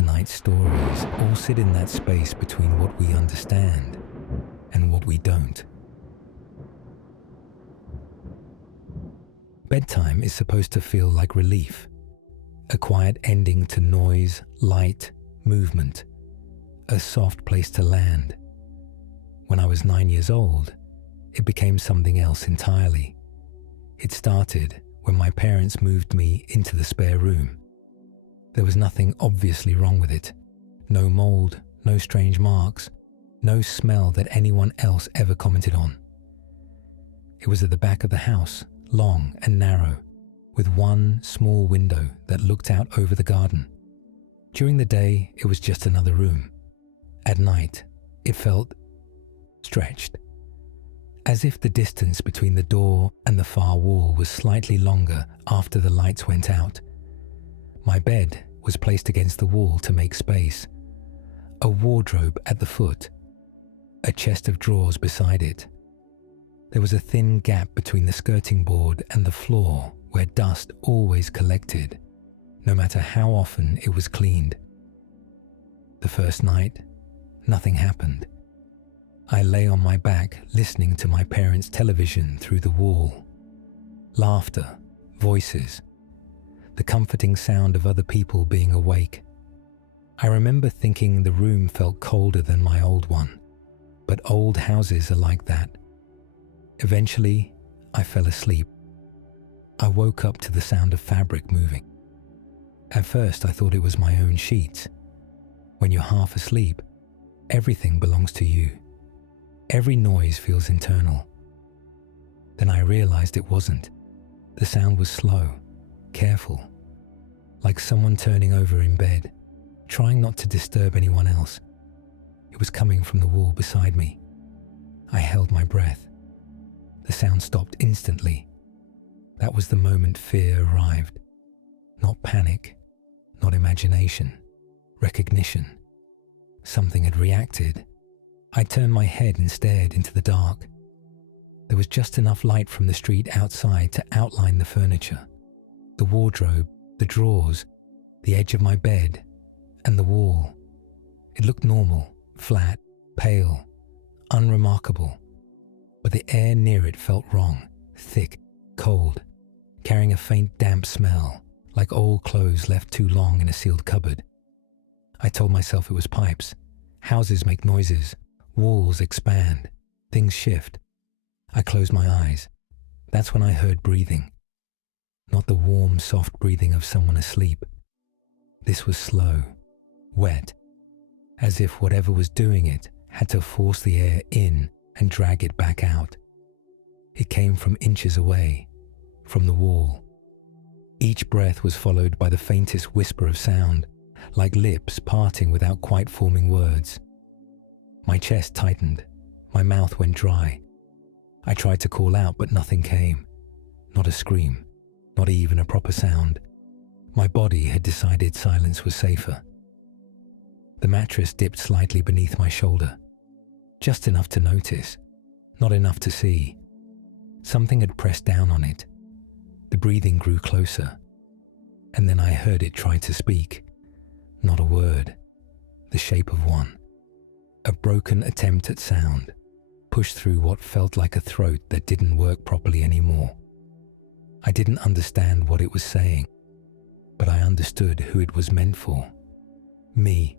night-to-night stories all sit in that space between what we understand and what we don't. Bedtime is supposed to feel like relief, a quiet ending to noise, light, movement, a soft place to land. When I was 9 years old, it became something else entirely. It started when my parents moved me into the spare room. There was nothing obviously wrong with it. No mold, no strange marks, no smell that anyone else ever commented on. It was at the back of the house, long and narrow, with one small window that looked out over the garden. During the day, it was just another room. At night, it felt stretched, as if the distance between the door and the far wall was slightly longer after the lights went out. My bed was placed against the wall to make space, a wardrobe at the foot, a chest of drawers beside it. There was a thin gap between the skirting board and the floor where dust always collected, no matter how often it was cleaned. The first night, nothing happened. I lay on my back listening to my parents' television through the wall. Laughter, voices, the comforting sound of other people being awake. I remember thinking the room felt colder than my old one, but old houses are like that. Eventually, I fell asleep. I woke up to the sound of fabric moving. At first, I thought it was my own sheets. When you're half asleep, everything belongs to you. Every noise feels internal. Then I realized it wasn't. The sound was slow, careful, like someone turning over in bed, trying not to disturb anyone else. It was coming from the wall beside me. I held my breath. The sound stopped instantly. That was the moment fear arrived. Not panic, not imagination, recognition. Something had reacted. I turned my head and stared into the dark. There was just enough light from the street outside to outline the furniture, the wardrobe, the drawers, the edge of my bed, and the wall. It looked normal, flat, pale, unremarkable, but the air near it felt wrong, thick, cold, carrying a faint damp smell, like old clothes left too long in a sealed cupboard. I told myself it was pipes. Houses make noises. Walls expand, things shift. I closed my eyes. That's when I heard breathing. Not the warm, soft breathing of someone asleep. This was slow, wet, as if whatever was doing it had to force the air in and drag it back out. It came from inches away, from the wall. Each breath was followed by the faintest whisper of sound, like lips parting without quite forming words. My chest tightened. My mouth went dry. I tried to call out, but nothing came. Not a scream, not even a proper sound. My body had decided silence was safer. The mattress dipped slightly beneath my shoulder. Just enough to notice, not enough to see. Something had pressed down on it. The breathing grew closer. And then I heard it try to speak. Not a word. The shape of one. A broken attempt at sound, pushed through what felt like a throat that didn't work properly anymore. I didn't understand what it was saying, but I understood who it was meant for. Me.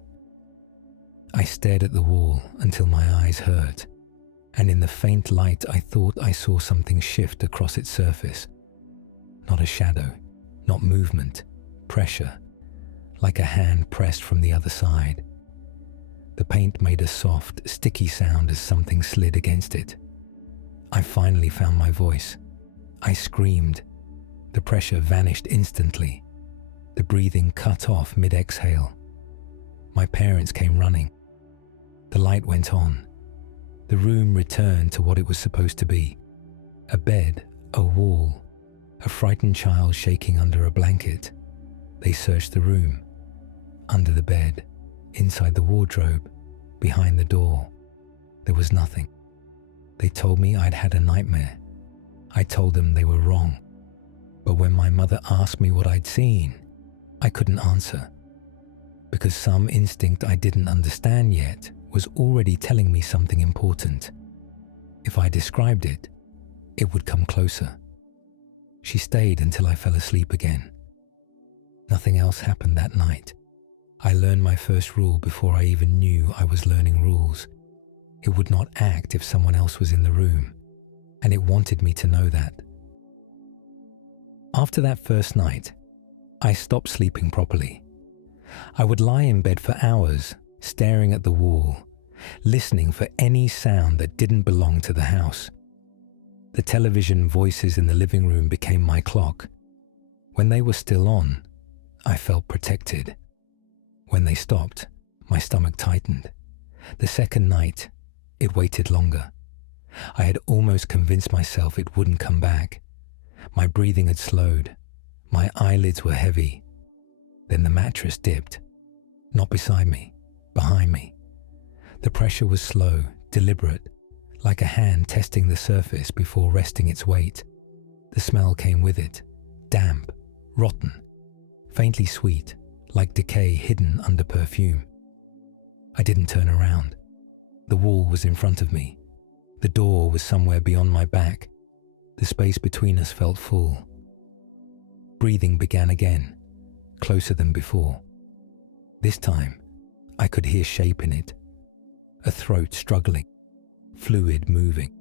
I stared at the wall until my eyes hurt, and in the faint light I thought I saw something shift across its surface. Not a shadow, not movement, pressure, like a hand pressed from the other side. The paint made a soft, sticky sound as something slid against it. I finally found my voice. I screamed. The pressure vanished instantly. The breathing cut off mid-exhale. My parents came running. The light went on. The room returned to what it was supposed to be. A bed, a wall, a frightened child shaking under a blanket. They searched the room. Under the bed, inside the wardrobe, behind the door. There was nothing. They told me I'd had a nightmare. I told them they were wrong. But when my mother asked me what I'd seen, I couldn't answer. because some instinct I didn't understand yet was already telling me something important. If I described it, it would come closer. She stayed until I fell asleep again. Nothing else happened that night. I learned my first rule before I even knew I was learning rules. It would not act if someone else was in the room, and it wanted me to know that. After that first night, I stopped sleeping properly. I would lie in bed for hours, staring at the wall, listening for any sound that didn't belong to the house. The television voices in the living room became my clock. When they were still on, I felt protected. When they stopped, my stomach tightened. The second night, it waited longer. I had almost convinced myself it wouldn't come back. My breathing had slowed. My eyelids were heavy. Then the mattress dipped. Not beside me, behind me. The pressure was slow, deliberate, like a hand testing the surface before resting its weight. The smell came with it, damp, rotten, faintly sweet, like decay hidden under perfume. I didn't turn around. The wall was in front of me. The door was somewhere beyond my back. The space between us felt full. Breathing began again, closer than before. This time, I could hear shape in it. A throat struggling, fluid moving.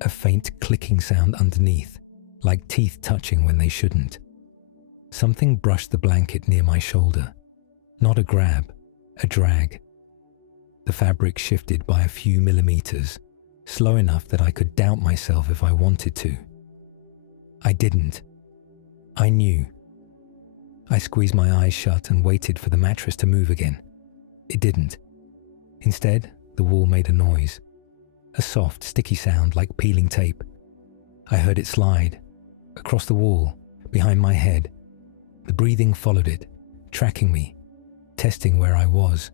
A faint clicking sound underneath, like teeth touching when they shouldn't. Something brushed the blanket near my shoulder. Not a grab, a drag. The fabric shifted by a few millimeters, slow enough that I could doubt myself if I wanted to. I didn't. I knew. I squeezed my eyes shut and waited for the mattress to move again. It didn't. Instead, the wall made a noise. A soft, sticky sound like peeling tape. I heard it slide, across the wall, behind my head. The breathing followed it, tracking me, testing where I was.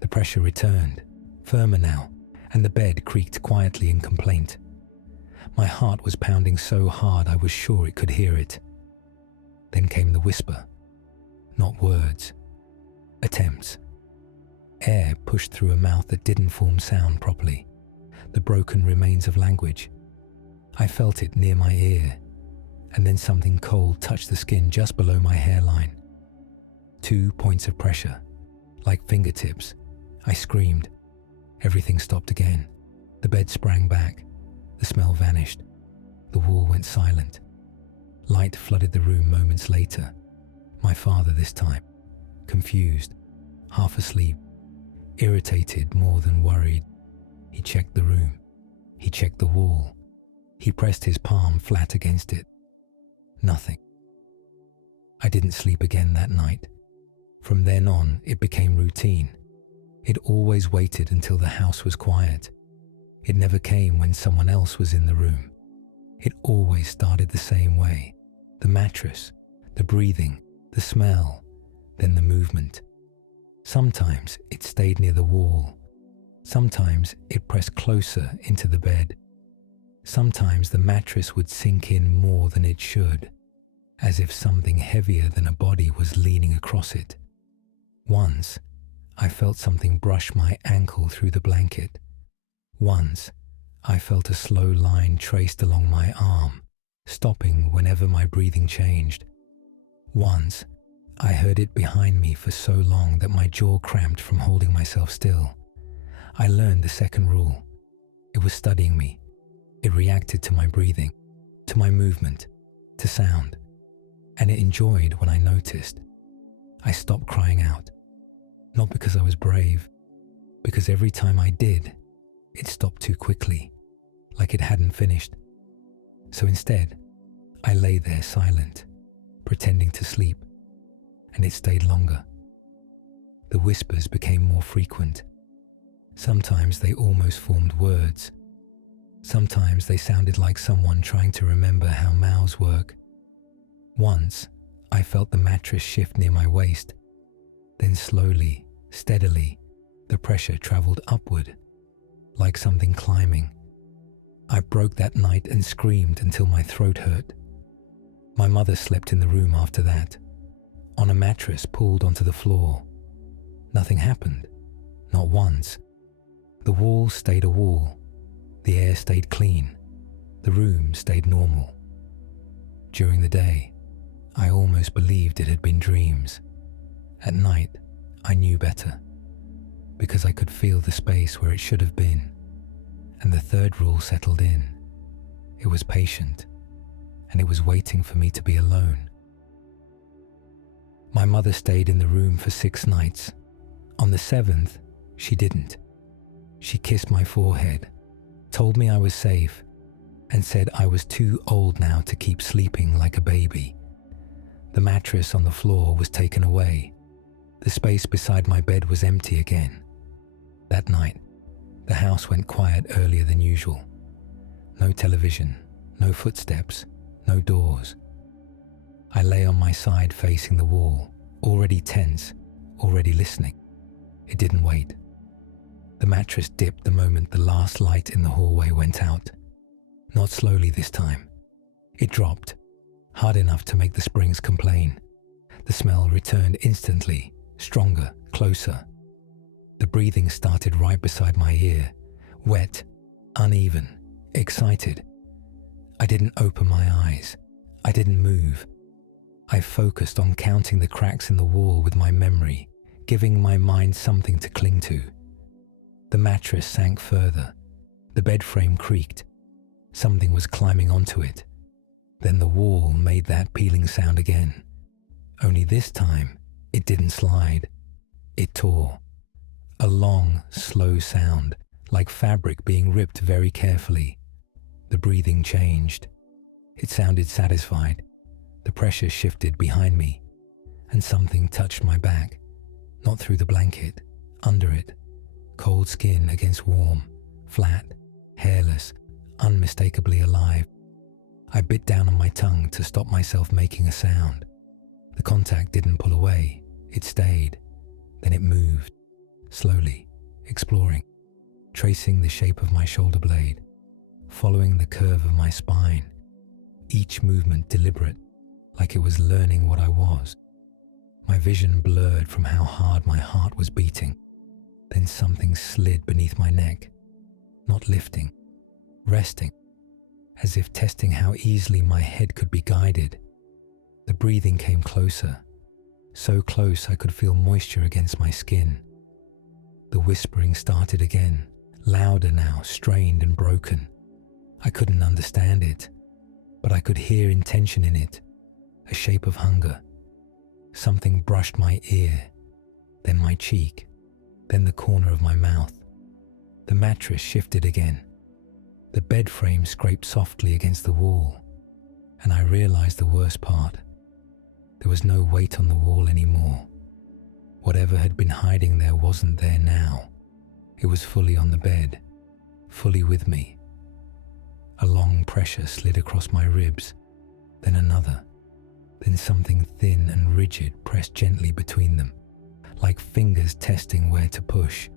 The pressure returned, firmer now, and the bed creaked quietly in complaint. My heart was pounding so hard I was sure it could hear it. Then came the whisper. Not words. Attempts. Air pushed through a mouth that didn't form sound properly. The broken remains of language. I felt it near my ear, and then something cold touched the skin just below my hairline. 2 points of pressure, like fingertips. I screamed. Everything stopped again. The bed sprang back. The smell vanished. The wall went silent. Light flooded the room moments later. My father this time, confused, half asleep, irritated more than worried. He checked the room. He checked the wall. He pressed his palm flat against it. Nothing. I didn't sleep again that night. From then on, it became routine. It always waited until the house was quiet. It never came when someone else was in the room. It always started the same way. The mattress, the breathing, the smell, then the movement. Sometimes it stayed near the wall. Sometimes it pressed closer into the bed. Sometimes the mattress would sink in more than it should, as if something heavier than a body was leaning across it. Once, I felt something brush my ankle through the blanket. Once, I felt a slow line traced along my arm, stopping whenever my breathing changed. Once, I heard it behind me for so long that my jaw cramped from holding myself still. I learned the second rule. It was studying me. It reacted to my breathing, to my movement, to sound, and it enjoyed when I noticed. I stopped crying out, not because I was brave, because every time I did, it stopped too quickly, like it hadn't finished. So instead, I lay there silent, pretending to sleep, and it stayed longer. The whispers became more frequent. Sometimes they almost formed words. Sometimes they sounded like someone trying to remember how mouths work. Once, I felt the mattress shift near my waist. Then slowly, steadily, the pressure traveled upward, like something climbing. I broke that night and screamed until my throat hurt. My mother slept in the room after that, on a mattress pulled onto the floor, Nothing happened. Not once. The wall stayed a wall. The air stayed clean. The room stayed normal. During the day, I almost believed it had been dreams. At night, I knew better, because I could feel the space where it should have been. And the third rule settled in. It was patient, and it was waiting for me to be alone. My mother stayed in the room for 6 nights. On the 7th, she didn't. She kissed my forehead, told me I was safe, and said I was too old now to keep sleeping like a baby. The mattress on the floor was taken away. The space beside my bed was empty again. That night, the house went quiet earlier than usual. No television, no footsteps, no doors. I lay on my side facing the wall, already tense, already listening. It didn't wait. The mattress dipped the moment the last light in the hallway went out. Not slowly this time. It dropped, hard enough to make the springs complain. The smell returned instantly, stronger, closer. The breathing started right beside my ear, wet, uneven, excited. I didn't open my eyes. I didn't move. I focused on counting the cracks in the wall with my memory, giving my mind something to cling to. The mattress sank further. The bed frame creaked. Something was climbing onto it. Then the wall made that peeling sound again. Only this time, it didn't slide. It tore. A long, slow sound, like fabric being ripped very carefully. The breathing changed. It sounded satisfied. The pressure shifted behind me, and something touched my back. Not through the blanket, under it. Cold skin against warm, flat, hairless, unmistakably alive. I bit down on my tongue to stop myself making a sound. The contact didn't pull away, it stayed. Then it moved, slowly, exploring, tracing the shape of my shoulder blade, following the curve of my spine, each movement deliberate, like it was learning what I was. My vision blurred from how hard my heart was beating. Then something slid beneath my neck, not lifting, resting, as if testing how easily my head could be guided. The breathing came closer, so close I could feel moisture against my skin. The whispering started again, louder now, strained and broken. I couldn't understand it, but I could hear intention in it, a shape of hunger. Something brushed my ear, then my cheek, then the corner of my mouth. The mattress shifted again. The bed frame scraped softly against the wall, and I realized the worst part. There was no weight on the wall anymore. Whatever had been hiding there wasn't there now. It was fully on the bed, fully with me. A long pressure slid across my ribs, then another, then something thin and rigid pressed gently between them, like fingers testing where to push.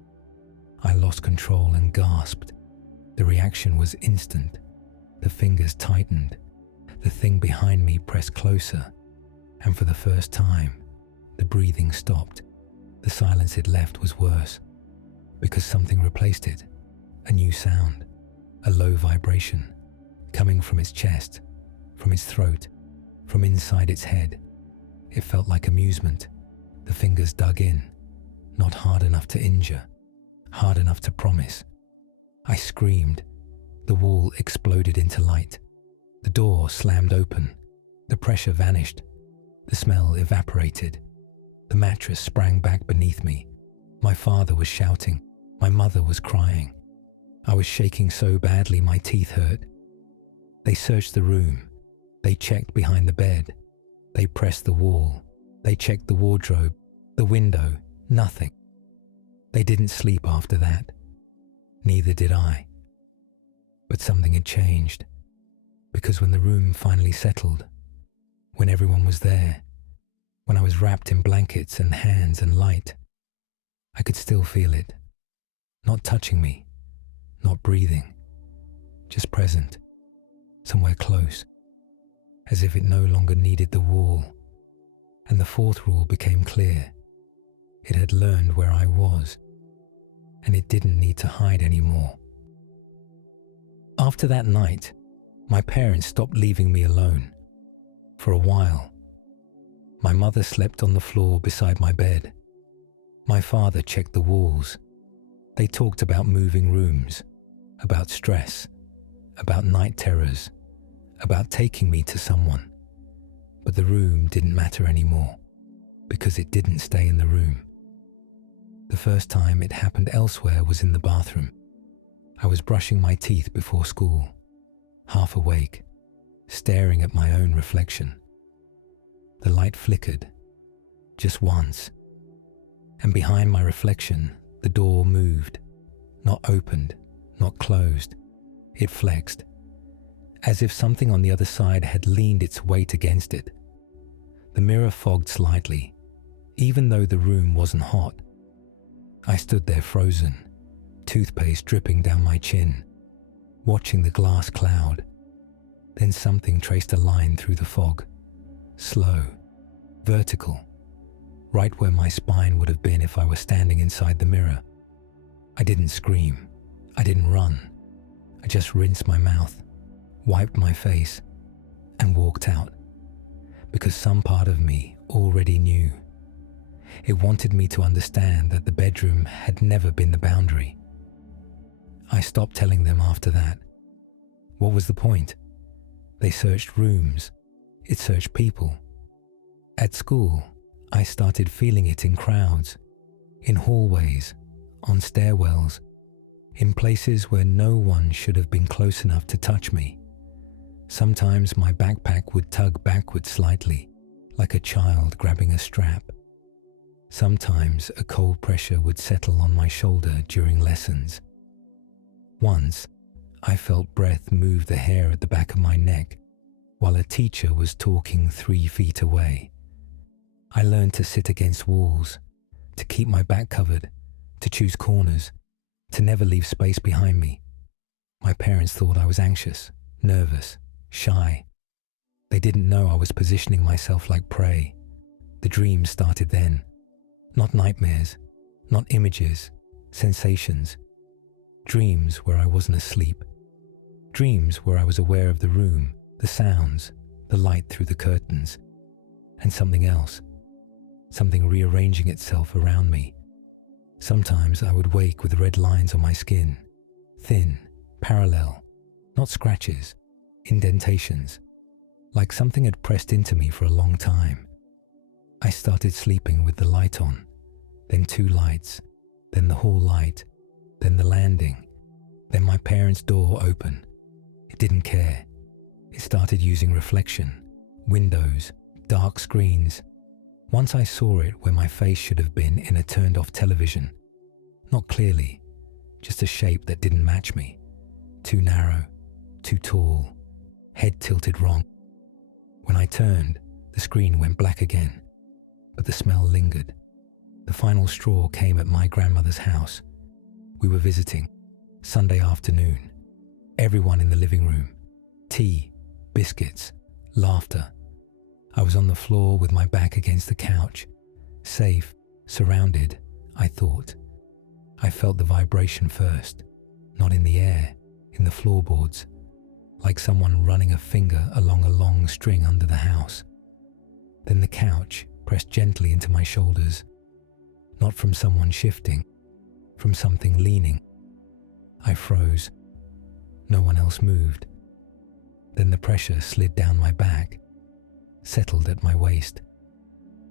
I lost control and gasped. The reaction was instant. The fingers tightened. The thing behind me pressed closer, and for the first time, the breathing stopped. The silence it left was worse, because something replaced it. A new sound, a low vibration, coming from its chest, from its throat, from inside its head. It felt like amusement. The fingers dug in, not hard enough to injure, hard enough to promise. I screamed. The wall exploded into light. The door slammed open. The pressure vanished. The smell evaporated. The mattress sprang back beneath me. My father was shouting. My mother was crying. I was shaking so badly my teeth hurt. They searched the room. They checked behind the bed. They pressed the wall. They checked the wardrobe, the window, nothing. They didn't sleep after that. Neither did I. But something had changed, because when the room finally settled, when everyone was there, when I was wrapped in blankets and hands and light, I could still feel it. Not touching me, not breathing, just present, somewhere close, as if it no longer needed the wall. And the fourth rule became clear. It had learned where I was, and it didn't need to hide anymore. After that night, my parents stopped leaving me alone. For a while, my mother slept on the floor beside my bed. My father checked the walls. They talked about moving rooms, about stress, about night terrors, about taking me to someone. But the room didn't matter anymore, because it didn't stay in the room. The first time it happened elsewhere was in the bathroom. I was brushing my teeth before school, half awake, staring at my own reflection. The light flickered, just once, and behind my reflection, the door moved, not opened, not closed. It flexed, as if something on the other side had leaned its weight against it. The mirror fogged slightly, even though the room wasn't hot. I stood there frozen, toothpaste dripping down my chin, watching the glass cloud. Then something traced a line through the fog, slow, vertical, right where my spine would have been if I were standing inside the mirror. I didn't scream. I didn't run. I just rinsed my mouth, wiped my face, and walked out, because some part of me already knew. It wanted me to understand that the bedroom had never been the boundary. I stopped telling them after that. What was the point? They searched rooms. It searched people. At school, I started feeling it in crowds, in hallways, on stairwells, in places where no one should have been close enough to touch me. Sometimes my backpack would tug backward slightly, like a child grabbing a strap. Sometimes a cold pressure would settle on my shoulder during lessons. Once, I felt breath move the hair at the back of my neck while a teacher was talking 3 feet away. I learned to sit against walls, to keep my back covered, to choose corners, to never leave space behind me. My parents thought I was anxious, nervous, shy. They didn't know I was positioning myself like prey. The dreams started then. Not nightmares, not images, sensations. Dreams where I wasn't asleep. Dreams where I was aware of the room, the sounds, the light through the curtains, and something else, something rearranging itself around me. Sometimes I would wake with red lines on my skin, thin, parallel, not scratches, indentations, like something had pressed into me for a long time. I started sleeping with the light on, then 2 lights, then the hall light, then the landing, then my parents' door open. It didn't care. It started using reflection, windows, dark screens. Once I saw it where my face should have been in a turned-off television. Not clearly, just a shape that didn't match me. Too narrow, too tall, head tilted wrong. When I turned, the screen went black again, but the smell lingered. The final straw came at my grandmother's house. We were visiting, Sunday afternoon. Everyone in the living room. Tea, biscuits, laughter. I was on the floor with my back against the couch, safe, surrounded, I thought. I felt the vibration first, not in the air, in the floorboards, like someone running a finger along a long string under the house. Then the couch pressed gently into my shoulders, not from someone shifting, from something leaning. I froze. No one else moved. Then the pressure slid down my back, settled at my waist,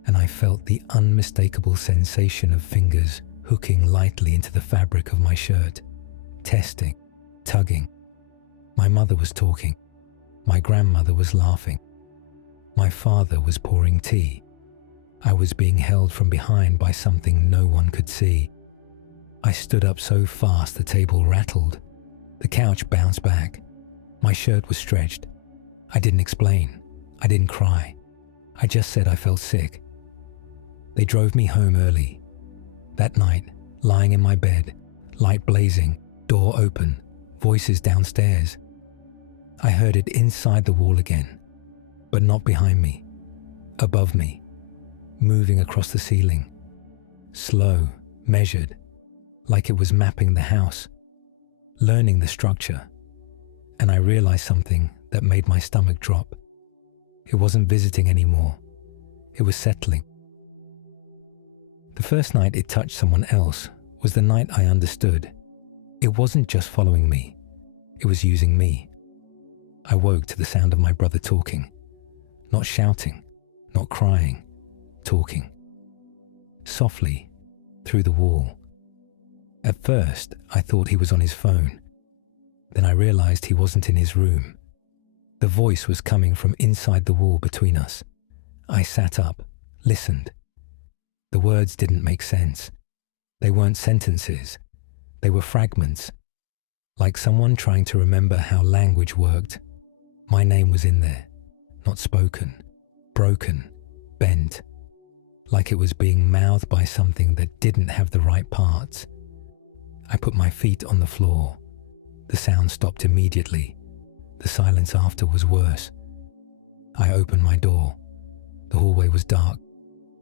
and I felt the unmistakable sensation of fingers hooking lightly into the fabric of my shirt, testing, tugging. My mother was talking. My grandmother was laughing. My father was pouring tea. I was being held from behind by something no one could see. I stood up so fast the table rattled. The couch bounced back. My shirt was stretched. I didn't explain. I didn't cry. I just said I felt sick. They drove me home early. That night, lying in my bed, light blazing, door open, voices downstairs. I heard it inside the wall again, but not behind me, above me, moving across the ceiling. slow, measured, like it was mapping the house, learning the structure. And I realized something that made my stomach drop. It wasn't visiting anymore. It was settling. The first night it touched someone else was the night I understood. It wasn't just following me. It was using me. I woke to the sound of my brother talking. Not shouting, not crying, talking. Softly, through the wall. At first, I thought he was on his phone. Then I realized he wasn't in his room. The voice was coming from inside the wall between us. I sat up, listened. The words didn't make sense. They weren't sentences. They were fragments. Like someone trying to remember how language worked. My name was in there, not spoken, broken, bent. Like it was being mouthed by something that didn't have the right parts. I put my feet on the floor. The sound stopped immediately. The silence after was worse. I opened my door. The hallway was dark.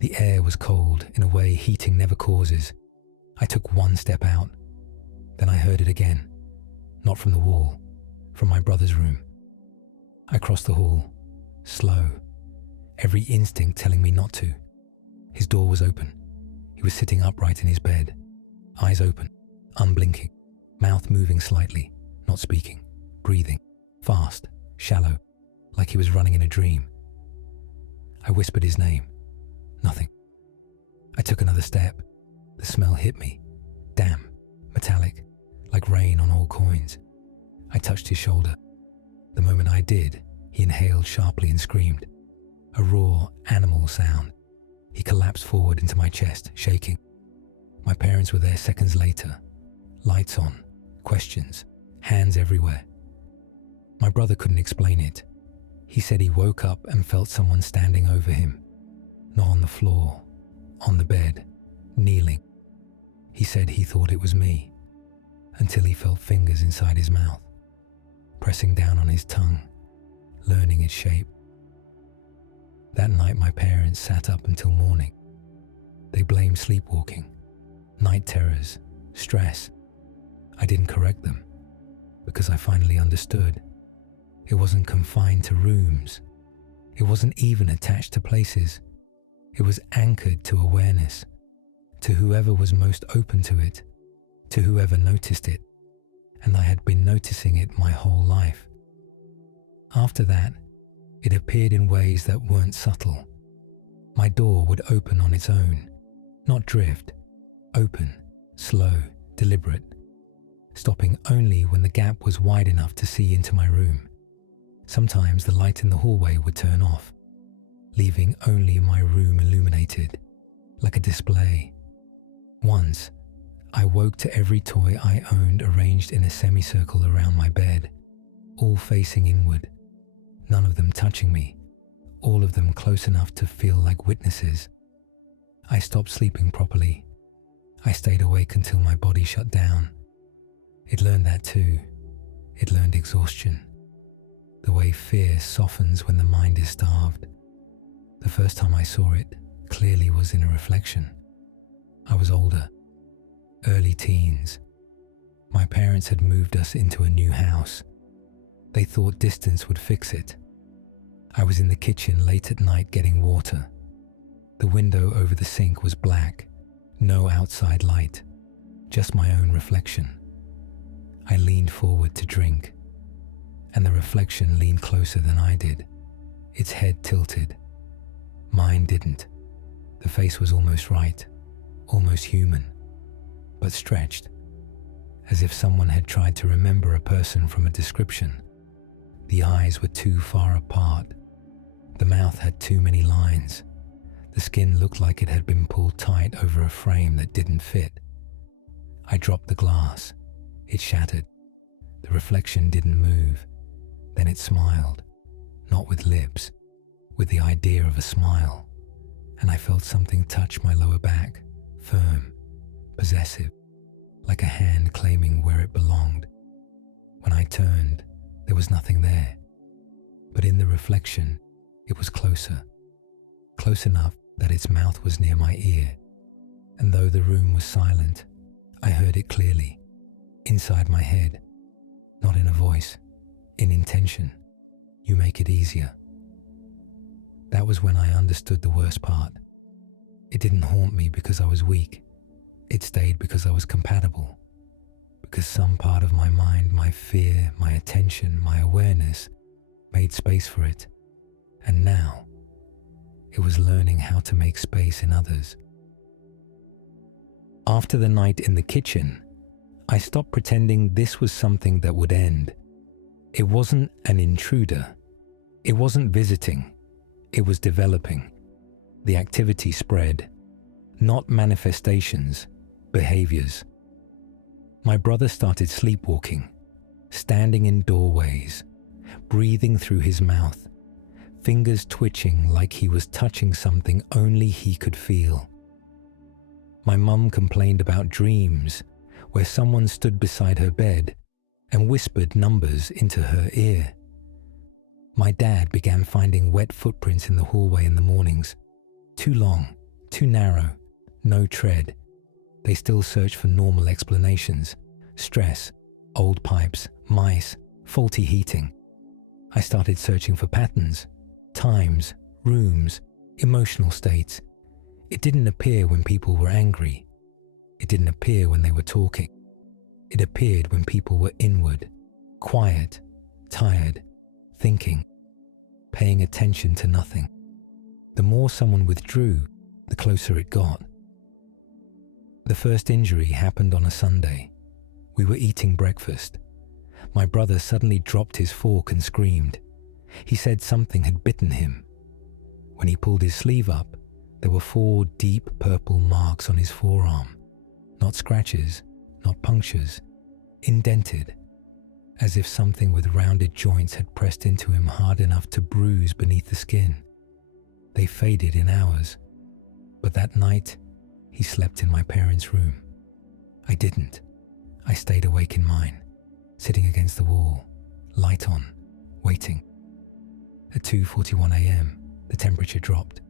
The air was cold in a way heating never causes. I took one step out. Then I heard it again. Not from the wall, from my brother's room. I crossed the hall, slow, every instinct telling me not to. His door was open. He was sitting upright in his bed, eyes open, unblinking, mouth moving slightly, not speaking, breathing, fast, shallow, like he was running in a dream. I whispered his name. Nothing. I took another step. The smell hit me. Damp, metallic, like rain on old coins. I touched his shoulder. The moment I did, he inhaled sharply and screamed. A raw, animal sound. He collapsed forward into my chest, shaking. My parents were there seconds later. Lights on, questions, hands everywhere. My brother couldn't explain it. He said he woke up and felt someone standing over him. Not on the floor, on the bed, kneeling. He said he thought it was me, until he felt fingers inside his mouth, pressing down on his tongue, learning its shape. That night my parents sat up until morning. They blamed sleepwalking, night terrors, stress. I didn't correct them, because I finally understood. It wasn't confined to rooms. It wasn't even attached to places. It was anchored to awareness, to whoever was most open to it, to whoever noticed it, and I had been noticing it my whole life. After that, it appeared in ways that weren't subtle. My door would open on its own, not drift, open, slow, deliberate, stopping only when the gap was wide enough to see into my room. Sometimes the light in the hallway would turn off, leaving only my room illuminated, like a display. Once, I woke to every toy I owned arranged in a semicircle around my bed, all facing inward, none of them touching me, all of them close enough to feel like witnesses. I stopped sleeping properly. I stayed awake until my body shut down. It learned that too. It learned exhaustion, the way fear softens when the mind is starved. The first time I saw it clearly was in a reflection. I was older, early teens. My parents had moved us into a new house. They thought distance would fix it. I was in the kitchen late at night getting water. The window over the sink was black, no outside light, just my own reflection. I leaned forward to drink, and the reflection leaned closer than I did, its head tilted. Mine didn't. The face was almost right, almost human, but stretched, as if someone had tried to remember a person from a description. The eyes were too far apart. The mouth had too many lines. The skin looked like it had been pulled tight over a frame that didn't fit. I dropped the glass. It shattered. The reflection didn't move. Then it smiled, not with lips, with the idea of a smile, and I felt something touch my lower back, firm, possessive, like a hand claiming where it belonged. When I turned, there was nothing there, but in the reflection, it was closer, close enough that its mouth was near my ear. And though the room was silent, I heard it clearly, inside my head, not in a voice, in intention. You make it easier. That was when I understood the worst part. It didn't haunt me because I was weak. It stayed because I was compatible. Because some part of my mind, my fear, my attention, my awareness, made space for it. And now, it was learning how to make space in others. After the night in the kitchen, I stopped pretending this was something that would end. It wasn't an intruder. It wasn't visiting. It was developing. The activity spread. Not manifestations, behaviors. My brother started sleepwalking, standing in doorways, breathing through his mouth, fingers twitching like he was touching something only he could feel. My mum complained about dreams where someone stood beside her bed and whispered numbers into her ear. My dad began finding wet footprints in the hallway in the mornings. Too long, too narrow, no tread. They still searched for normal explanations. Stress, old pipes, mice, faulty heating. I started searching for patterns, times, rooms, emotional states. It didn't appear when people were angry. It didn't appear when they were talking. It appeared when people were inward, quiet, tired, thinking, paying attention to nothing. The more someone withdrew, the closer it got. The first injury happened on a Sunday. We were eating breakfast. My brother suddenly dropped his fork and screamed. He said something had bitten him. When he pulled his sleeve up, there were 4 deep purple marks on his forearm. Not scratches, not punctures, indented, as if something with rounded joints had pressed into him hard enough to bruise beneath the skin. They faded in hours, but that night, he slept in my parents' room. I didn't. I stayed awake in mine, sitting against the wall, light on, waiting. At 2:41 a.m., the temperature dropped.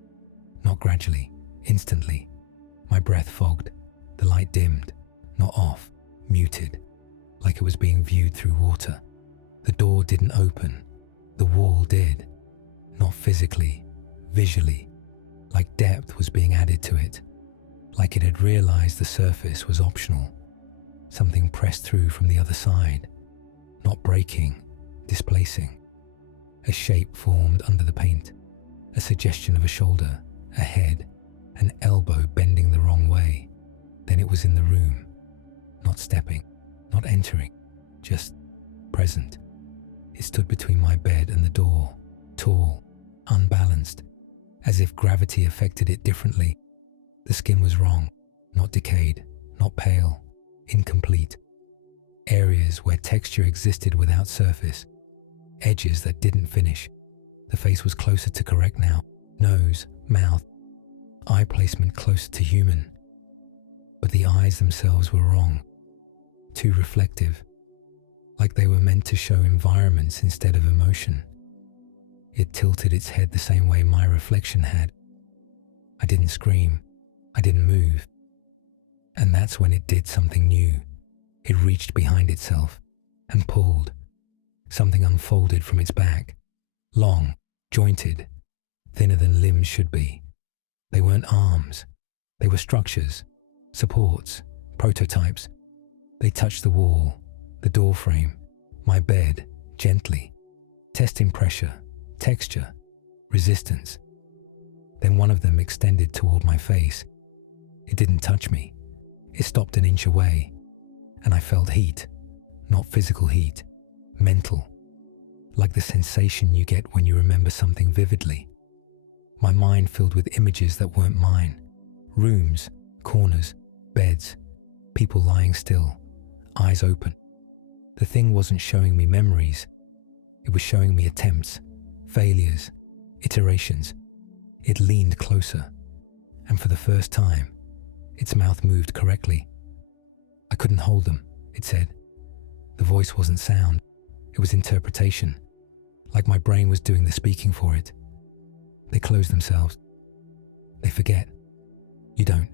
Not gradually, instantly. My breath fogged, the light dimmed, not off, muted, like it was being viewed through water. The door didn't open, the wall did. Not physically, visually, like depth was being added to it, like it had realized the surface was optional. Something pressed through from the other side, not breaking, displacing. A shape formed under the paint, a suggestion of a shoulder, a head, an elbow bending the wrong way. Then it was in the room, not stepping, not entering, just present. It stood between my bed and the door, tall, unbalanced, as if gravity affected it differently. The skin was wrong, not decayed, not pale, incomplete. Areas where texture existed without surface, edges that didn't finish. The face was closer to correct now, nose, mouth, eye placement closer to human. But the eyes themselves were wrong, too reflective, like they were meant to show environments instead of emotion. It tilted its head the same way my reflection had. I didn't scream, I didn't move. And that's when it did something new. It reached behind itself and pulled. Something unfolded from its back, long, jointed, thinner than limbs should be. They weren't arms, they were structures, supports, prototypes. They touched the wall, the door frame, my bed, gently, testing pressure, texture, resistance. Then one of them extended toward my face. It didn't touch me. It stopped an inch away, and I felt heat, not physical heat, mental, like the sensation you get when you remember something vividly. My mind filled with images that weren't mine, rooms, corners, beds, people lying still, eyes open. The thing wasn't showing me memories. It was showing me attempts, failures, iterations. It leaned closer, and for the first time, its mouth moved correctly. I couldn't hold them, it said. The voice wasn't sound, it was interpretation, like my brain was doing the speaking for it. They close themselves. They forget. You don't.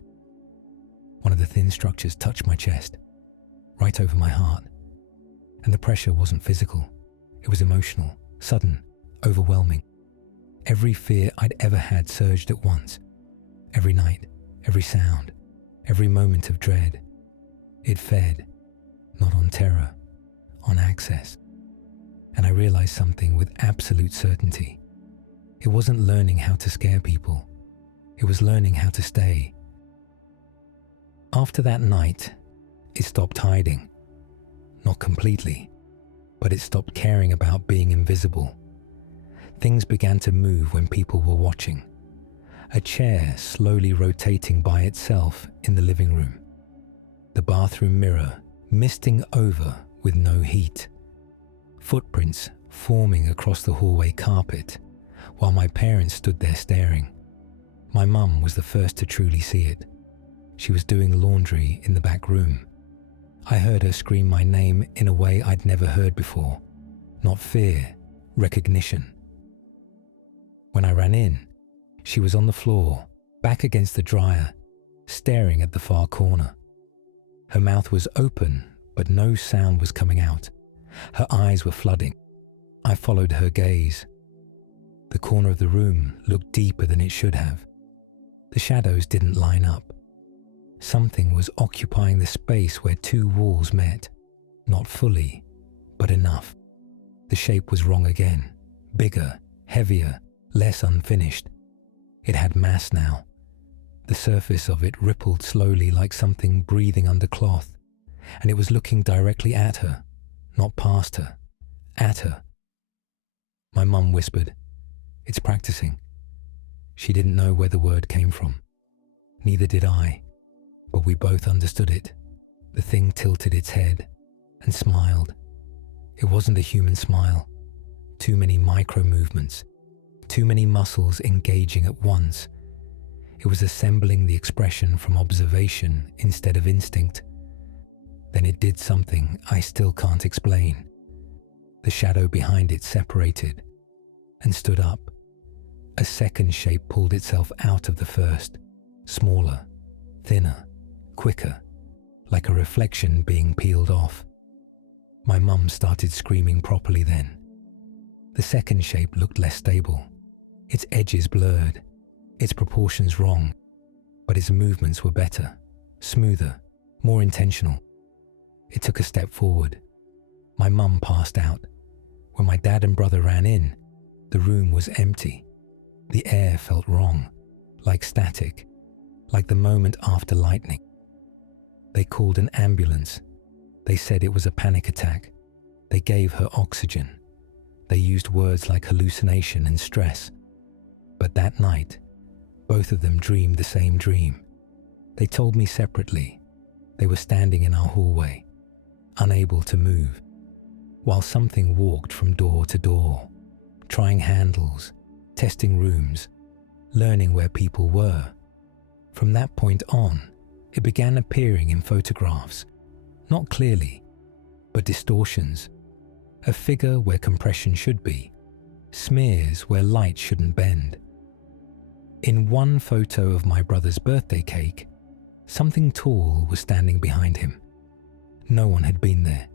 One of the thin structures touched my chest, right over my heart. And the pressure wasn't physical. It was emotional, sudden, overwhelming. Every fear I'd ever had surged at once. Every night, every sound, every moment of dread. It fed, not on terror, on access. And I realized something with absolute certainty. It wasn't learning how to scare people. It was learning how to stay. After that night, it stopped hiding. Not completely, but it stopped caring about being invisible. Things began to move when people were watching. A chair slowly rotating by itself in the living room. The bathroom mirror misting over with no heat. Footprints forming across the hallway carpet, while my parents stood there staring. My mum was the first to truly see it. She was doing laundry in the back room. I heard her scream my name in a way I'd never heard before. Not fear, recognition. When I ran in, she was on the floor, back against the dryer, staring at the far corner. Her mouth was open, but no sound was coming out. Her eyes were flooding. I followed her gaze. The corner of the room looked deeper than it should have. The shadows didn't line up. Something was occupying the space where two walls met. Not fully, but enough. The shape was wrong again. Bigger, heavier, less unfinished. It had mass now. The surface of it rippled slowly like something breathing under cloth, and it was looking directly at her, not past her, at her. My mum whispered, "It's practicing." She didn't know where the word came from. Neither did I, but we both understood it. The thing tilted its head and smiled. It wasn't a human smile. Too many micro movements, too many muscles engaging at once. It was assembling the expression from observation instead of instinct. Then it did something I still can't explain. The shadow behind it separated and stood up. A second shape pulled itself out of the first, smaller, thinner, quicker, like a reflection being peeled off. My mum started screaming properly then. The second shape looked less stable, its edges blurred, its proportions wrong, but its movements were better, smoother, more intentional. It took a step forward. My mum passed out. When my dad and brother ran in, the room was empty. The air felt wrong, like static, like the moment after lightning. They called an ambulance. They said it was a panic attack. They gave her oxygen. They used words like hallucination and stress. But that night, both of them dreamed the same dream. They told me separately. They were standing in our hallway, unable to move, while something walked from door to door, trying handles, testing rooms, learning where people were. From that point on, it began appearing in photographs, not clearly, but distortions. A figure where compression should be, smears where light shouldn't bend. In one photo of my brother's birthday cake, something tall was standing behind him. No one had been there.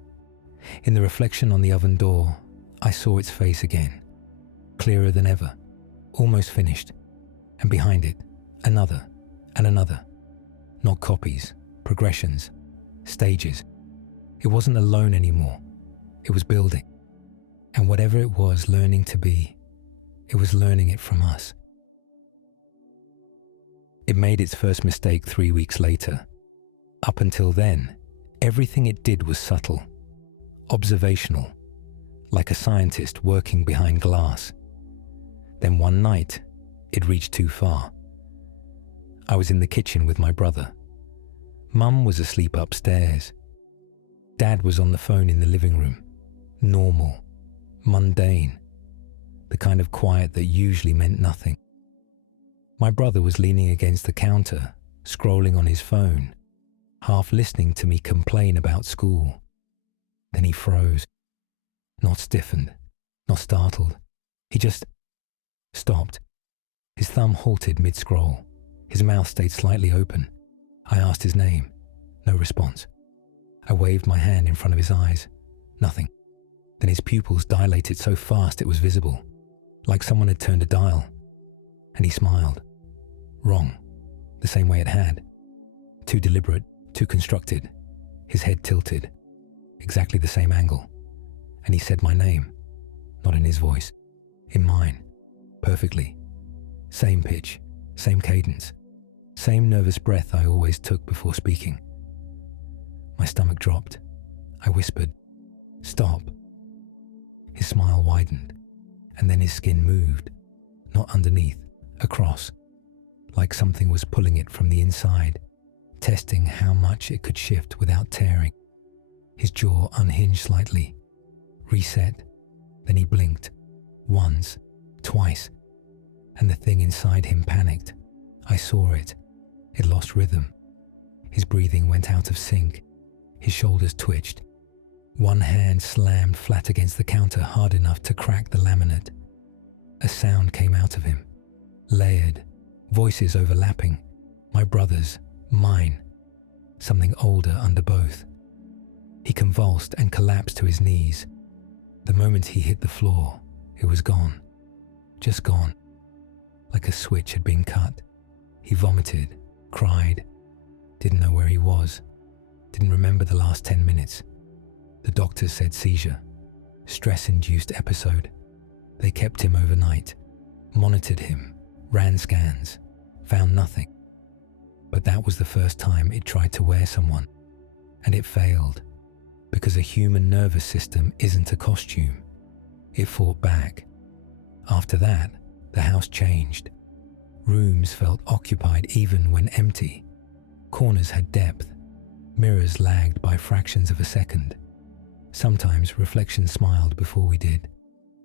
In the reflection on the oven door, I saw its face again, clearer than ever, almost finished, and behind it, another and another. Not copies, progressions, stages. It wasn't alone anymore. It was building. And whatever it was learning to be, it was learning it from us. It made its first mistake 3 weeks later. Up until then, everything it did was subtle, observational, like a scientist working behind glass. Then one night, it reached too far. I was in the kitchen with my brother. Mum was asleep upstairs. Dad was on the phone in the living room. Normal, mundane, the kind of quiet that usually meant nothing. My brother was leaning against the counter, scrolling on his phone, half listening to me complain about school. Then he froze. Not stiffened, not startled. He just stopped. His thumb halted mid-scroll. His mouth stayed slightly open. I asked his name. No response. I waved my hand in front of his eyes. Nothing. Then his pupils dilated so fast it was visible, like someone had turned a dial. And he smiled. Wrong. The same way it had. Too deliberate, too constructed. His head tilted. Exactly the same angle. And he said my name. Not in his voice. In mine. Perfectly. Same pitch. Same cadence. Same nervous breath I always took before speaking. My stomach dropped. I whispered, "Stop." His smile widened, and then his skin moved, not underneath, across, like something was pulling it from the inside, testing how much it could shift without tearing. His jaw unhinged slightly, reset, then he blinked, once, twice, and the thing inside him panicked. I saw it. It lost rhythm. His breathing went out of sync. His shoulders twitched. One hand slammed flat against the counter hard enough to crack the laminate. A sound came out of him, layered, voices overlapping, my brother's, mine, something older under both. He convulsed and collapsed to his knees. The moment he hit the floor, it was gone, just gone, like a switch had been cut. He vomited, cried, didn't know where he was, didn't remember the last 10 minutes. The doctors said seizure, stress-induced episode. They kept him overnight, monitored him, ran scans, found nothing. But that was the first time it tried to wear someone, and it failed, because a human nervous system isn't a costume. It fought back. After that, the house changed. Rooms felt occupied even when empty. Corners had depth. Mirrors lagged by fractions of a second. Sometimes reflections smiled before we did,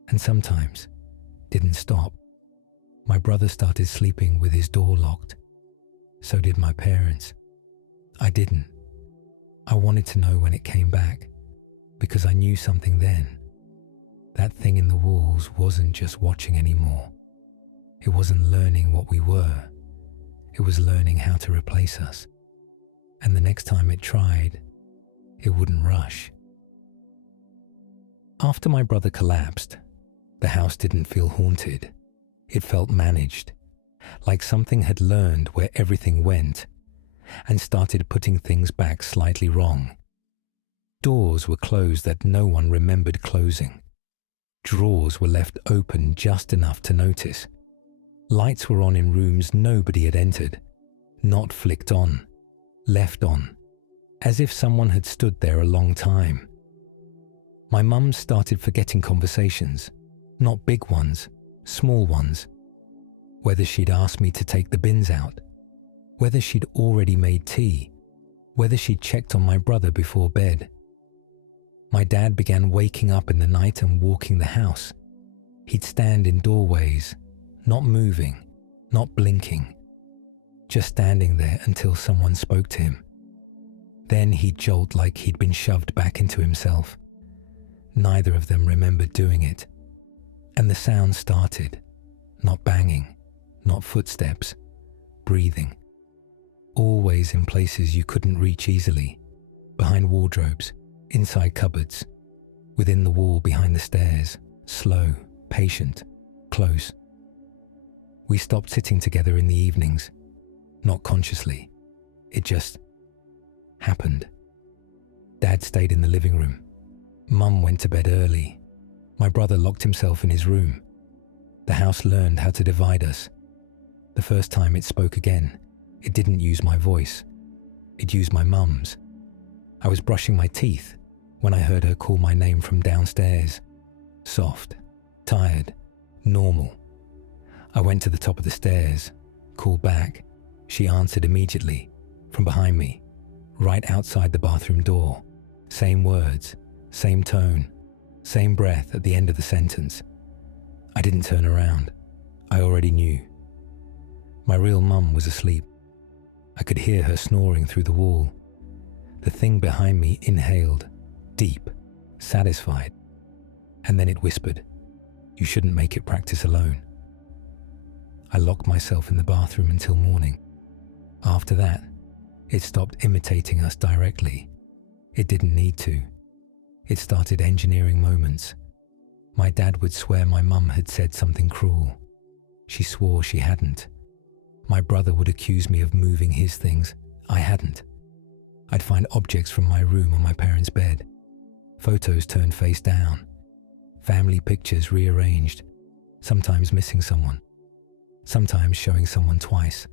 and sometimes didn't stop. My brother started sleeping with his door locked. So did my parents. I didn't. I wanted to know when it came back, because I knew something then. That thing in the walls wasn't just watching anymore. It wasn't learning what we were. It was learning how to replace us. And the next time it tried, it wouldn't rush. After my brother collapsed, the house didn't feel haunted. It felt managed, like something had learned where everything went and started putting things back slightly wrong. Doors were closed that no one remembered closing. Drawers were left open just enough to notice. Lights were on in rooms nobody had entered, not flicked on, left on, as if someone had stood there a long time. My mum started forgetting conversations, not big ones, small ones. Whether she'd asked me to take the bins out, whether she'd already made tea, whether she'd checked on my brother before bed. My dad began waking up in the night and walking the house. He'd stand in doorways, not moving, not blinking, just standing there until someone spoke to him. Then he'd jolt like he'd been shoved back into himself. Neither of them remembered doing it. And the sound started, not banging, not footsteps, breathing. Always in places you couldn't reach easily, behind wardrobes, inside cupboards, within the wall behind the stairs, slow, patient, close. We stopped sitting together in the evenings, not consciously. It just happened. Dad stayed in the living room. Mum went to bed early. My brother locked himself in his room. The house learned how to divide us. The first time it spoke again, it didn't use my voice. It used my mum's. I was brushing my teeth when I heard her call my name from downstairs. Soft, tired, normal. I went to the top of the stairs, called back. She answered immediately, from behind me, right outside the bathroom door. Same words, same tone, same breath at the end of the sentence. I didn't turn around. I already knew. My real mum was asleep. I could hear her snoring through the wall. The thing behind me inhaled, deep, satisfied. And then it whispered, "You shouldn't make it practice alone." I locked myself in the bathroom until morning. After that, It stopped imitating us directly. It didn't need to. It started engineering moments. My dad would swear my mum had said something cruel. She swore she hadn't. My brother would accuse me of moving his things. I hadn't. I'd find objects from my room on my parents' bed. Photos turned face down. Family pictures rearranged, sometimes missing someone, sometimes showing someone twice.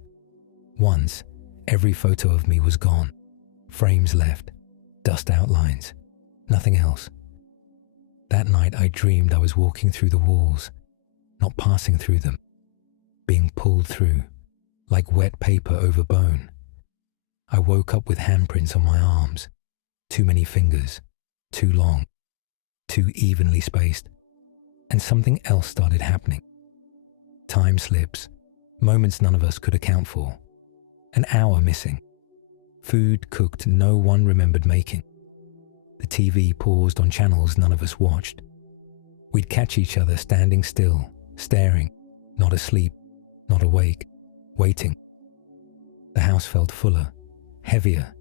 Once, every photo of me was gone. Frames left, dust outlines, nothing else. That night I dreamed I was walking through the walls, not passing through them, being pulled through, like wet paper over bone. I woke up with handprints on my arms, too many fingers, too long, too evenly spaced, and something else started happening. Time slips, moments none of us could account for. An hour missing. Food cooked no one remembered making. The TV paused on channels none of us watched. We'd catch each other standing still, staring, not asleep, not awake, waiting. The house felt fuller, heavier,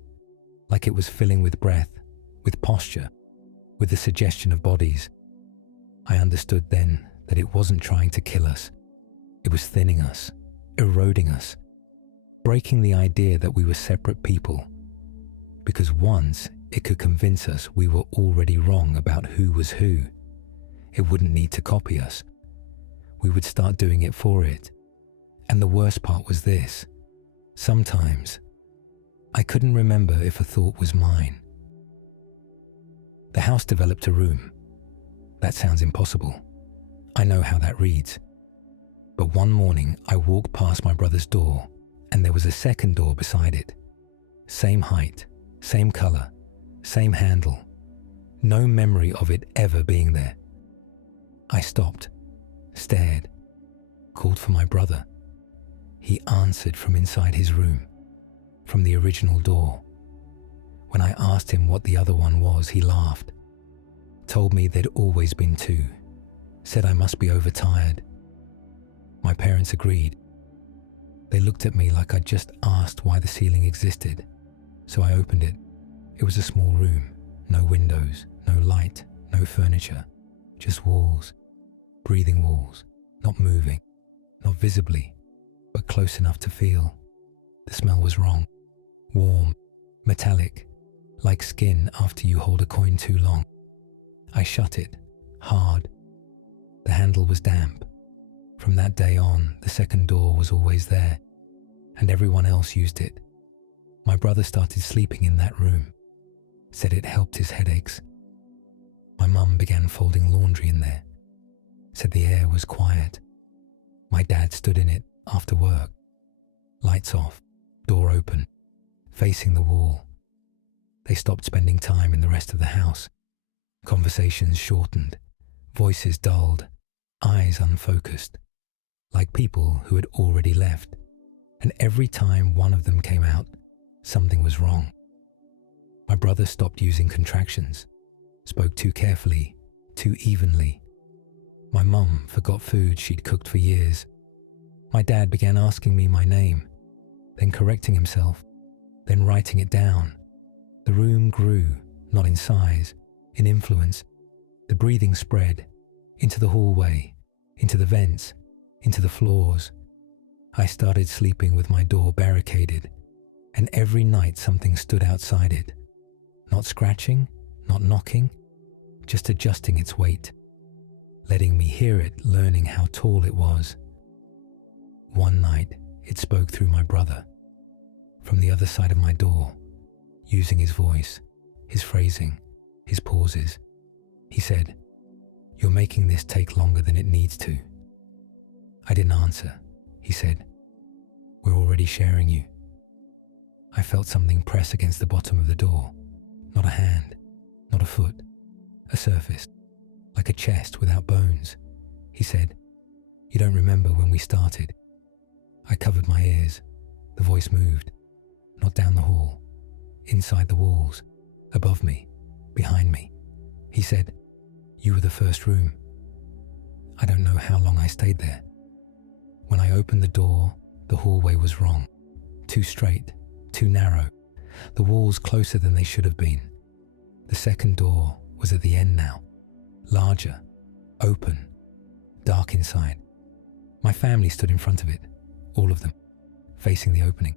like it was filling with breath, with posture, with the suggestion of bodies. I understood then that it wasn't trying to kill us. It was thinning us, eroding us, breaking the idea that we were separate people. Because once it could convince us we were already wrong about who was who, it wouldn't need to copy us. We would start doing it for it. And the worst part was this. Sometimes, I couldn't remember if a thought was mine. The house developed a room. That sounds impossible. I know how that reads. But one morning, I walked past my brother's door, and there was a second door beside it. Same height, same color, same handle. No memory of it ever being there. I stopped, stared, called for my brother. He answered from inside his room, from the original door. When I asked him what the other one was, he laughed, told me there'd always been two, said I must be overtired. My parents agreed. They looked at me like I'd just asked why the ceiling existed, so I opened it. It was a small room, no windows, no light, no furniture, just walls, breathing walls, not moving, not visibly, but close enough to feel. The smell was wrong, warm, metallic, like skin after you hold a coin too long. I shut it, hard. The handle was damp. From that day on, the second door was always there, and everyone else used it. My brother started sleeping in that room, said it helped his headaches. My mum began folding laundry in there, said the air was quiet. My dad stood in it after work, lights off, door open, facing the wall. They stopped spending time in the rest of the house. Conversations shortened, voices dulled, eyes unfocused, like people who had already left. And every time one of them came out, something was wrong. My brother stopped using contractions, spoke too carefully, too evenly. My mum forgot food she'd cooked for years. My dad began asking me my name, then correcting himself, then writing it down. The room grew, not in size, in influence. The breathing spread into the hallway, into the vents, into the floors. I started sleeping with my door barricaded, and every night something stood outside it. Not scratching, not knocking, just adjusting its weight, letting me hear it, learning how tall it was. One night, it spoke through my brother, from the other side of my door, using his voice, his phrasing, his pauses. He said, "You're making this take longer than it needs to." I didn't answer. He said, "We're already sharing you." I felt something press against the bottom of the door. Not a hand, not a foot, a surface, like a chest without bones. He said, "You don't remember when we started." I covered my ears. The voice moved, not down the hall, inside the walls, above me, behind me. He said, "You were the first room." I don't know how long I stayed there. When I opened the door, the hallway was wrong, too straight, too narrow, the walls closer than they should have been. The second door was at the end now, larger, open, dark inside. My family stood in front of it, all of them, facing the opening,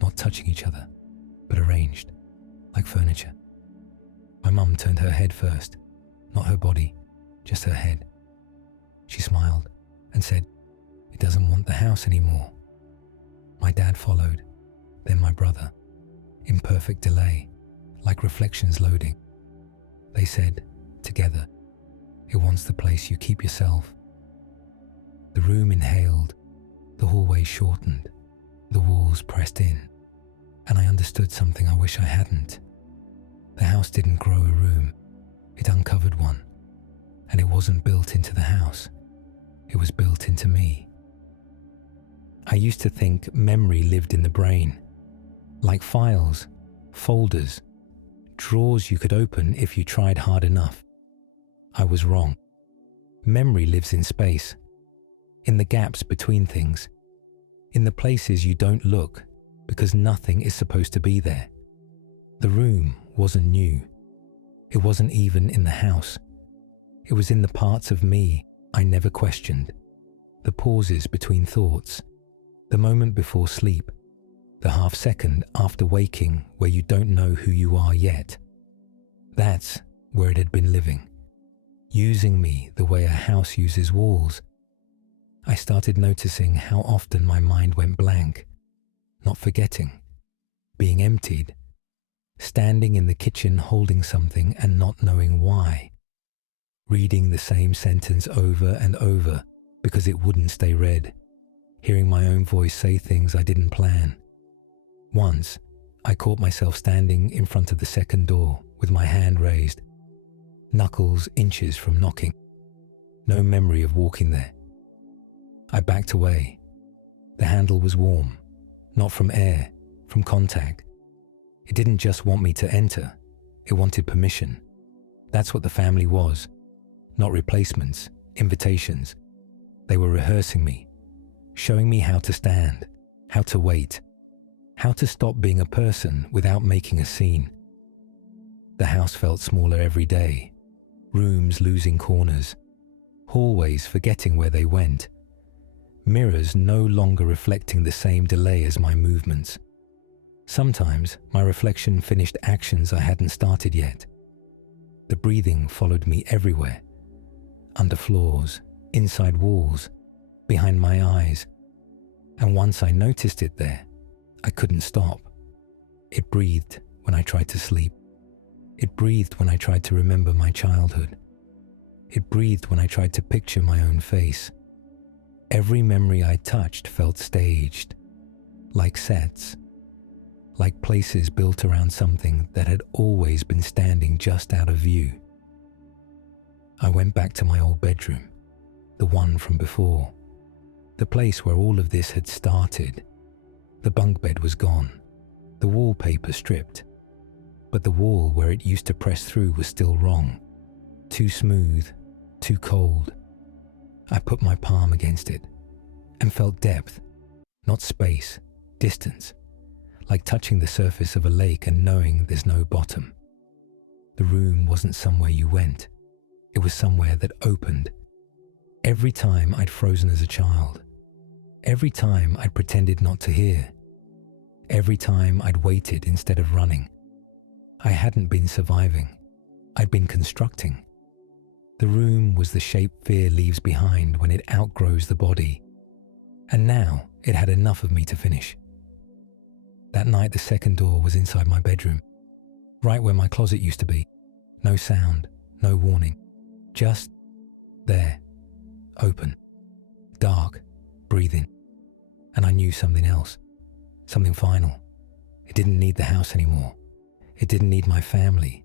not touching each other, but arranged, like furniture. My mum turned her head first, not her body, just her head. She smiled and said, "It doesn't want the house anymore." My dad followed, then my brother, in perfect delay, like reflections loading. They said, together, "It wants the place you keep yourself." The room inhaled, the hallway shortened, the walls pressed in, and I understood something I wish I hadn't. The house didn't grow a room, it uncovered one, and it wasn't built into the house, it was built into me. I used to think memory lived in the brain, like files, folders, drawers you could open if you tried hard enough. I was wrong. Memory lives in space, in the gaps between things, in the places you don't look because nothing is supposed to be there. The room wasn't new. It wasn't even in the house. It was in the parts of me I never questioned, the pauses between thoughts, the moment before sleep, the half second after waking where you don't know who you are yet. That's where it had been living, using me the way a house uses walls. I started noticing how often my mind went blank, not forgetting, being emptied, standing in the kitchen holding something and not knowing why, reading the same sentence over and over because it wouldn't stay read, hearing my own voice say things I didn't plan. Once, I caught myself standing in front of the second door with my hand raised, knuckles inches from knocking. No memory of walking there. I backed away. The handle was warm, not from air, from contact. It didn't just want me to enter, it wanted permission. That's what the family was, not replacements, invitations. They were rehearsing me, showing me how to stand, how to wait, how to stop being a person without making a scene. The house felt smaller every day, rooms losing corners, hallways forgetting where they went, mirrors no longer reflecting the same delay as my movements. Sometimes my reflection finished actions I hadn't started yet. The breathing followed me everywhere, under floors, inside walls, behind my eyes, and once I noticed it there, I couldn't stop. It breathed when I tried to sleep. It breathed when I tried to remember my childhood. It breathed when I tried to picture my own face. Every memory I touched felt staged, like sets, like places built around something that had always been standing just out of view. I went back to my old bedroom, the one from before, the place where all of this had started. The bunk bed was gone, the wallpaper stripped, but the wall where it used to press through was still wrong, too smooth, too cold. I put my palm against it and felt depth, not space, distance, like touching the surface of a lake and knowing there's no bottom. The room wasn't somewhere you went, it was somewhere that opened. Every time I'd frozen as a child, every time I'd pretended not to hear, every time I'd waited instead of running, I hadn't been surviving, I'd been constructing. The room was the shape fear leaves behind when it outgrows the body, and now it had enough of me to finish. That night the second door was inside my bedroom, right where my closet used to be. No sound, no warning, just there, open, dark, breathing. And I knew something else, something final. It didn't need the house anymore. It didn't need my family.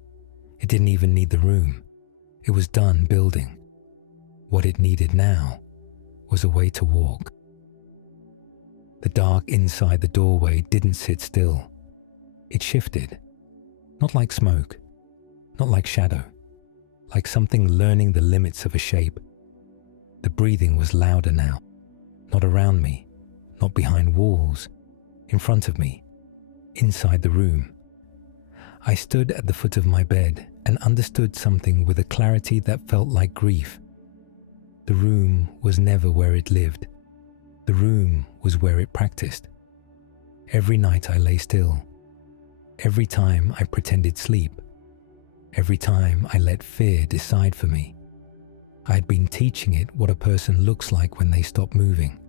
It didn't even need the room. It was done building. What it needed now was a way to walk. The dark inside the doorway didn't sit still. It shifted, not like smoke, not like shadow, like something learning the limits of a shape. The breathing was louder now, not around me, not behind walls, in front of me. inside the room. I stood at the foot of my bed and understood something with a clarity that felt like grief. The room was never where it lived. The room was where it practiced. Every night I lay still. Every time I pretended sleep. Every time I let fear decide for me. I had been teaching it what a person looks like when they stop moving.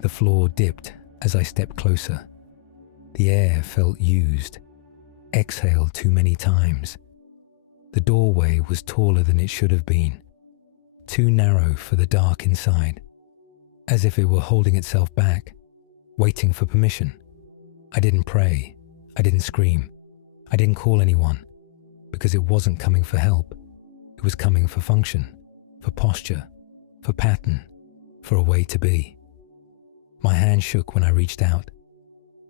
The floor dipped as I stepped closer. The air felt used, exhaled too many times. The doorway was taller than it should have been, too narrow for the dark inside, as if it were holding itself back, waiting for permission. I didn't pray, I didn't scream, I didn't call anyone, because it wasn't coming for help. It was coming for function, for posture, for pattern, for a way to be. My hand shook when I reached out.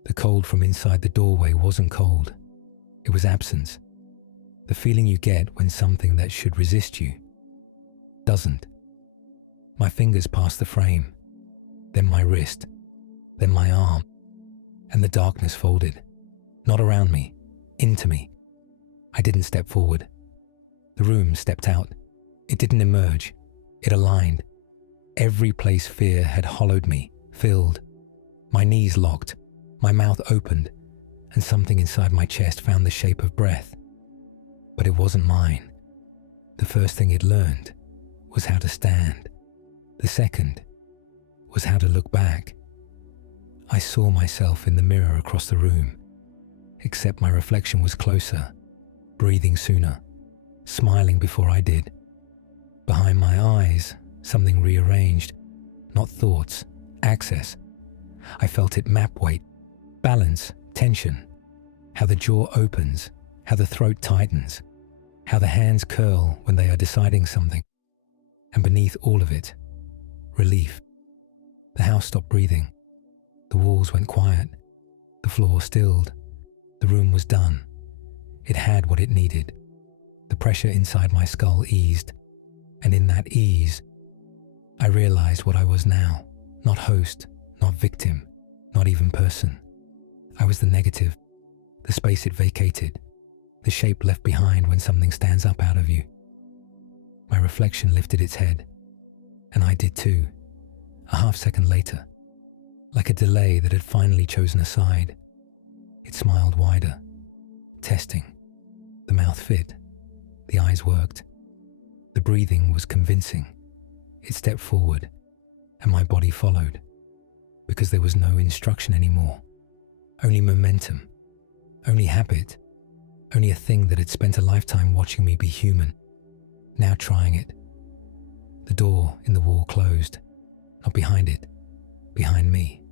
The cold from inside the doorway wasn't cold. It was absence. The feeling you get when something that should resist you doesn't. My fingers passed the frame, then my wrist, then my arm, and the darkness folded. Not around me, into me. I didn't step forward. The room stepped out. It didn't emerge. It aligned. Every place fear had hollowed me, filled. My knees locked, my mouth opened, and something inside my chest found the shape of breath. But it wasn't mine. The first thing it learned was how to stand. The second was how to look back. I saw myself in the mirror across the room, except my reflection was closer, breathing sooner, smiling before I did. Behind my eyes, something rearranged, not thoughts, access. I felt it map weight, balance, tension, how the jaw opens, how the throat tightens, how the hands curl when they are deciding something. And beneath all of it, relief. The house stopped breathing. The walls went quiet. The floor stilled. The room was done. It had what it needed. The pressure inside my skull eased. And in that ease, I realized what I was now. Not host, not victim, not even person. I was the negative, the space it vacated, the shape left behind when something stands up out of you. My reflection lifted its head, and I did too, a half second later, like a delay that had finally chosen a side. It smiled wider, testing. The mouth fit, the eyes worked. The breathing was convincing. It stepped forward, and my body followed, because there was no instruction anymore, only momentum, only habit, only a thing that had spent a lifetime watching me be human, now trying it. The door in the wall closed, not behind it, behind me.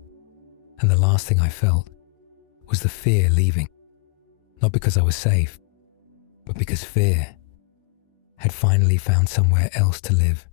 And the last thing I felt was the fear leaving, not because I was safe, but because fear had finally found somewhere else to live.